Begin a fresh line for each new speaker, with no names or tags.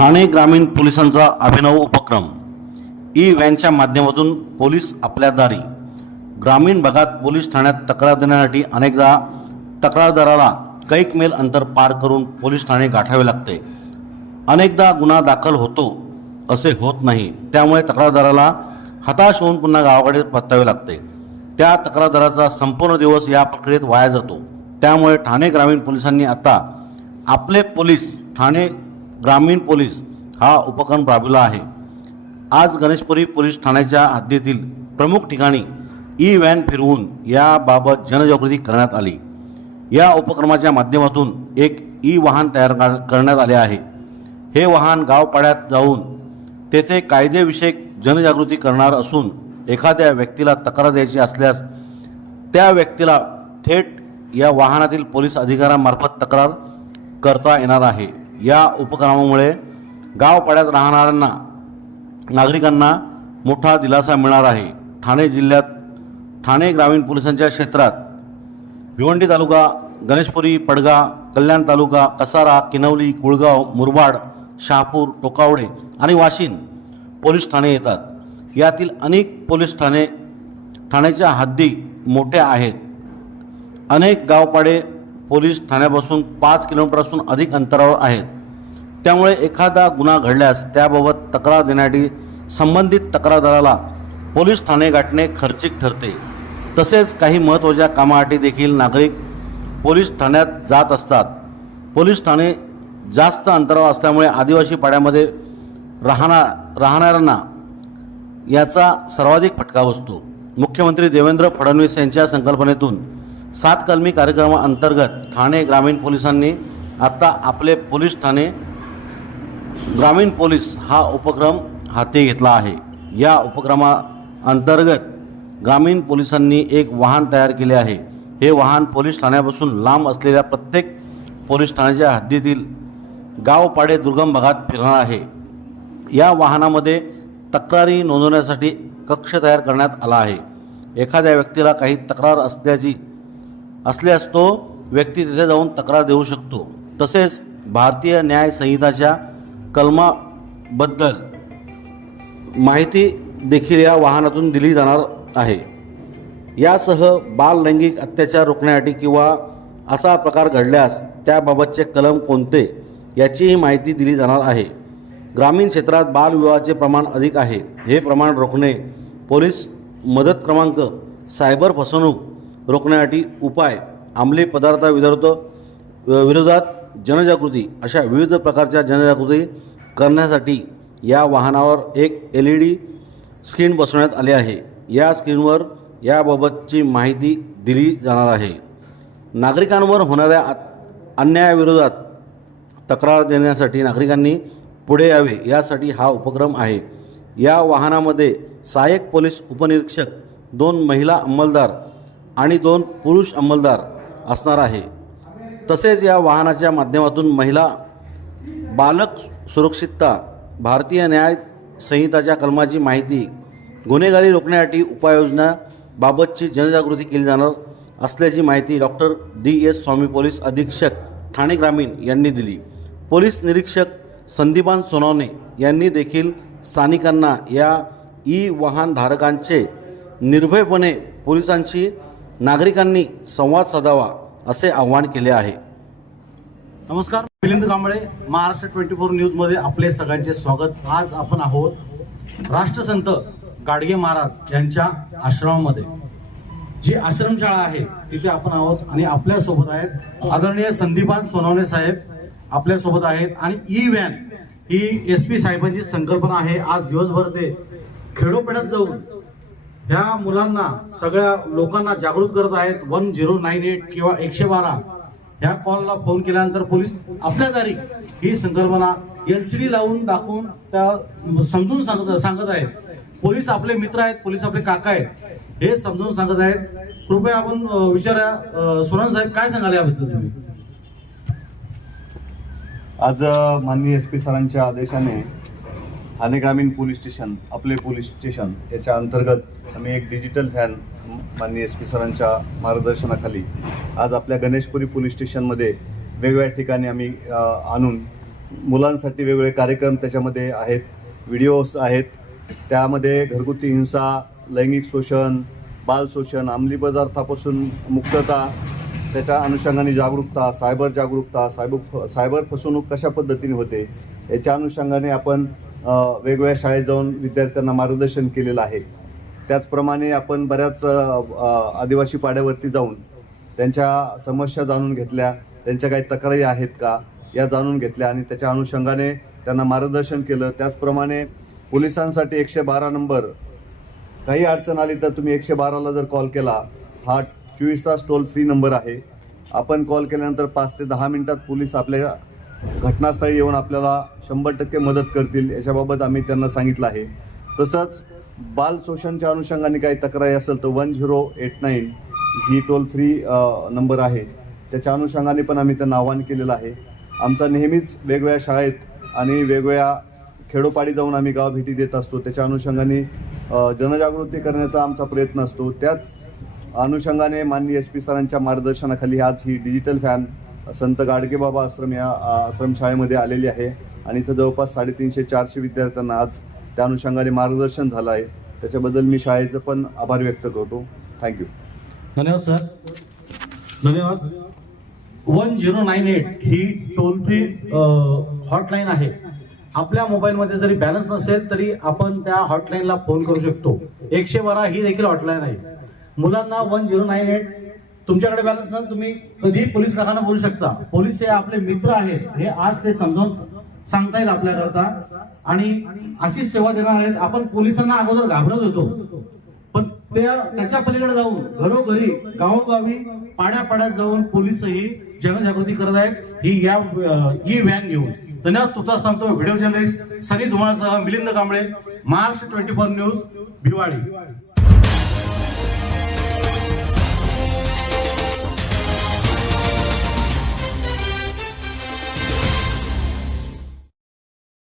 ठाणे ग्रामीण पोलिसांचा अभिनव उपक्रम. ई व्हॅनच्या माध्यमातून पोलीस आपल्या दारी. ग्रामीण भागात पोलीस ठाण्यात तक्रार देण्यासाठी अनेकदा तक्रारदाराला कैक मैल अंतर पार करून पोलीस ठाणे गाठावे लागते. अनेकदा गुन्हा दाखल होतो असे होत नाही. त्यामुळे तक्रारदाराला हताश होऊन पुन्हा गावाकडे परतावे लागते. त्या तक्रारदाराचा संपूर्ण दिवस या प्रक्रियेत वाया जातो. त्यामुळे ठाणे ग्रामीण पोलिसांनी आता आपले पोलीस ठाणे ग्रामीण पोलीस हा उपक्रम राबविला आहे. आज गणेशपुरी पोलीस ठाण्याच्या हद्दीतील प्रमुख ठिकाणी ई व्हॅन फिरवून याबाबत जनजागृती करण्यात आली. या उपक्रमाच्या माध्यमातून एक ई वाहन तयार कर- करण्यात आले आहे. हे वाहन गावपाड्यात जाऊन तेथे कायदेविषयक जनजागृती करणार असून एखाद्या व्यक्तीला तक्रार द्यायची असल्यास त्या व्यक्तीला थेट या वाहनातील पोलीस अधिकाऱ्यांमार्फत तक्रार करता येणार आहे. या उपक्रमामुळे गावपाड्यात राहणाऱ्यांना नागरिकांना मोठा दिलासा मिळणार आहे. ठाणे जिल्ह्यात ठाणे ग्रामीण पोलिसांच्या क्षेत्रात भिवंडी तालुका गणेशपुरी पडगा कल्याण तालुका कसारा किनवली कुळगाव मुरबाड शहापूर टोकावडे आणि वाशिन पोलीस ठाणे येतात. यातील अनेक पोलीस ठाणे ठाण्याच्या हद्दी मोठ्या आहेत. अनेक गावपाडे पोलीस ठाण्यापासून पाच किलोमीटरपासून अधिक अंतरावर आहेत. त्यामुळे एखादा गुन्हा घडल्यास त्याबाबत तक्रार देण्यासाठी संबंधित तक्रारदाराला पोलीस ठाणे गाठणे खर्चिक ठरते. तसेच काही महत्त्वाच्या कामासाठी देखील नागरिक पोलीस ठाण्यात जात असतात. पोलीस ठाणे जास्त अंतरावर असल्यामुळे आदिवासी पाड्यामध्ये राहणार राहणाऱ्यांना याचा सर्वाधिक फटका बसतो. मुख्यमंत्री देवेंद्र फडणवीस यांच्या संकल्पनेतून सात कलमी कार्यक्रमाअंतर्गत ठाणे ग्रामीण पोलिसांनी आता आपले पोलीस ठाणे ग्रामीण पोलीस हा उपक्रम हाती घेतला आहे. या उपक्रमाअंतर्गत ग्रामीण पोलिसांनी एक वाहन तयार केले आहे. हे वाहन पोलीस ठाण्यापासून लांब असलेल्या प्रत्येक पोलीस ठाण्याच्या हद्दीतील गावपाडे दुर्गम भागात फिरणार आहे. या वाहनामध्ये तक्रारी नोंदवण्यासाठी कक्ष तयार करण्यात आला आहे. एखाद्या व्यक्तीला काही तक्रार असल्याची असल्यास तो व्यक्ती तिथे जाऊन तक्रार देऊ शकतो. तसेच भारतीय न्याय संहिताच्या कलमाबद्दल माहिती देखील या वाहनातून दिली जाणार आहे. यासह बाल लैंगिक अत्याचार रोखण्यासाठी किंवा असा प्रकार घडल्यास त्याबाबतचे कलम कोणते याचीही माहिती दिली जाणार आहे. ग्रामीण क्षेत्रात बालविवाहाचे प्रमाण अधिक आहे. हे प्रमाण रोखणे पोलीस मदत क्रमांक सायबर फसवणूक रोखण्यासाठी उपाय अंमली पदार्थाविरोध विरोधात जनजागृती अशा विविध प्रकारच्या जनजागृती करण्यासाठी या वाहनावर एक एल ई डी स्क्रीन बसवण्यात आली आहे. या स्क्रीनवर याबाबतची माहिती दिली जाणार आहे. नागरिकांवर होणाऱ्या अन्यायाविरोधात तक्रार देण्यासाठी नागरिकांनी पुढे यावे यासाठी हा उपक्रम आहे. या वाहनामध्ये सहाय्यक पोलीस उपनिरीक्षक दोन महिला अंमलदार आणि दोन पुरुष अंमलदार असणार आहे. तसेच या वाहनाच्या माध्यमातून महिला बालक सुरक्षितता भारतीय न्याय संहिताच्या कलमाची माहिती गुन्हेगारी रोखण्यासाठी उपाययोजनाबाबतची जनजागृती केली जाणार असल्याची माहिती doctor D. S. Swami police अधीक्षक ठाणे ग्रामीण यांनी दिली. पोलीस निरीक्षक संदीपान सोनवणे यांनी देखील स्थानिकांना या ई वाहनधारकांचे निर्भयपणे पोलिसांशी नागरिकांनी संवाद साधावा असे आवाहन केले आहे. नमस्कार. मिलिंद कांबळे महाराष्ट्र ट्वेंटी फोर न्यूजमध्ये आपले सगळ्यांचे स्वागत. आज आपण आहोत राष्ट्रसंत गाडगे महाराज यांच्या आश्रमामध्ये. जी आश्रमशाळा आहे तिथे आपण आहोत आणि आपल्यासोबत आहेत आदरणीय संदीपान सोनवणे साहेब आपल्यासोबत आहेत. आणि ई व्हॅन ही एस पी साहेबांची संकल्पना आहे. आज दिवसभर ते खेडोपेड्यात जाऊन ह्या मुलांना सगळ्या लोकांना जागृत करत आहेत वन झिरो नाईन एट किंवा एकशे बारा. ह्या कॉलला फोन केल्यानंतर पोलीस आपल्या दारी ही संकल्पना एल सी डी लावून दाखवून त्या समजून सांगत सांगत आहेत. पोलीस आपले मित्र आहेत पोलीस आपले काका आहेत. हे समजून सांगत आहेत. कृपया आपण विचारा अ, साहेब काय सांगाल याबद्दल तुम्ही?
आज माननीय एस पी सरांच्या आदेशाने ठाणे ग्रामीण पोलीस स्टेशन आपले पोलीस स्टेशन याच्या अंतर्गत आम्ही एक डिजिटल फॅन माननीय एस पी सरांच्या मार्गदर्शनाखाली आज आपल्या गणेशपुरी पोलीस स्टेशनमध्ये वेगवेगळ्या ठिकाणी आम्ही आणून मुलांसाठी वेगवेगळे कार्यक्रम त्याच्यामध्ये आहेत व्हिडिओज आहेत. त्यामध्ये घरगुती हिंसा लैंगिक शोषण बाल शोषण अंमली पदार्थापासून मुक्तता त्याच्या अनुषंगाने जागरूकता सायबर जागरूकता सायबर सायबर फसवणूक कशा पद्धतीने होते याच्या अनुषंगाने आपण वेगवेगळ्या शाळेत जाऊन विद्यार्थ्यांना मार्गदर्शन केलेलं आहे. त्याचप्रमाणे आपण बऱ्याच आदिवासी पाड्यावरती जाऊन त्यांच्या समस्या जाणून घेतल्या. त्यांच्या काही तक्रारी आहेत का या जाणून घेतल्या आणि त्याच्या अनुषंगाने त्यांना मार्गदर्शन केलं. त्याचप्रमाणे पोलिसांसाठी एकशे बारा नंबर. काही अडचण आली तर तुम्ही एकशे बाराला जर कॉल केला हा चोवीस तास टोल फ्री नंबर आहे. आपण कॉल केल्यानंतर पाच ते दहा मिनिटात पोलीस आपल्या घटनास्थळी येऊन आपल्याला शंभर टक्के मदत करतील याच्याबाबत आम्ही त्यांना सांगितलं आहे. तसंच बाल शोषणच्या अनुषंगाने काही तक्रारी असेल तर वन झिरो एट नाईन ही टोल फ्री नंबर आहे. त्याच्या अनुषंगाने पण आम्ही त्यांना आवाहन केलेलं आहे. आमचा नेहमीच वेगवेगळ्या शाळेत आणि वेगवेगळ्या खेडोपाडी जाऊन आम्ही गाव भेटी देत असतो. त्याच्या अनुषंगाने जनजागृती करण्याचा आमचा प्रयत्न असतो. त्याच अनुषंगाने माननीय एस पी सरांच्या मार्गदर्शनाखाली आज ही डिजिटल फॅन संत गाडगेबाबा आश्रम या आश्रमशाळेमध्ये आलेली आहे. आणि इथं जवळपास साडेतीनशे चारशे विद्यार्थ्यांना आज त्या अनुषंगाने मार्गदर्शन झालं आहे. त्याच्याबद्दल मी शाळेचं पण आभार व्यक्त करतो. थँक्यू
धन्यवाद सर. धन्यवाद. वन झिरो नाईन एट ही टोल फ्री हॉटलाईन आहे. आपल्या मोबाईलमध्ये जरी बॅलन्स नसेल तरी आपण त्या हॉटलाईनला फोन करू शकतो. एकशे बारा ही देखील हॉटलाईन आहे. मुलांना वन झिरो नाईन एट तुमच्याकडे बॅलन्स नसेल तुम्ही कधीही पोलीस काकांना बोलू शकता. पोलीस हे आपले मित्र आहेत. हे आज ते समजावून सांगता येईल आपल्याकरता. आणि अशीच सेवा देणार आहेत. आपण पोलिसांना अगोदर घाबरत होतो. पण त्या त्याच्या पलीकडे जाऊन घरोघरी गावोगावी पाड्यापाड्यात जाऊन पोलीसही जनजागृती करत आहेत. ही या ई व्हॅन घेऊन. धन्यवाद. तुता सांगतो video journalist Sunny धुमाळसह Milind Kamble Maharashtra twenty four news Bhiwadi.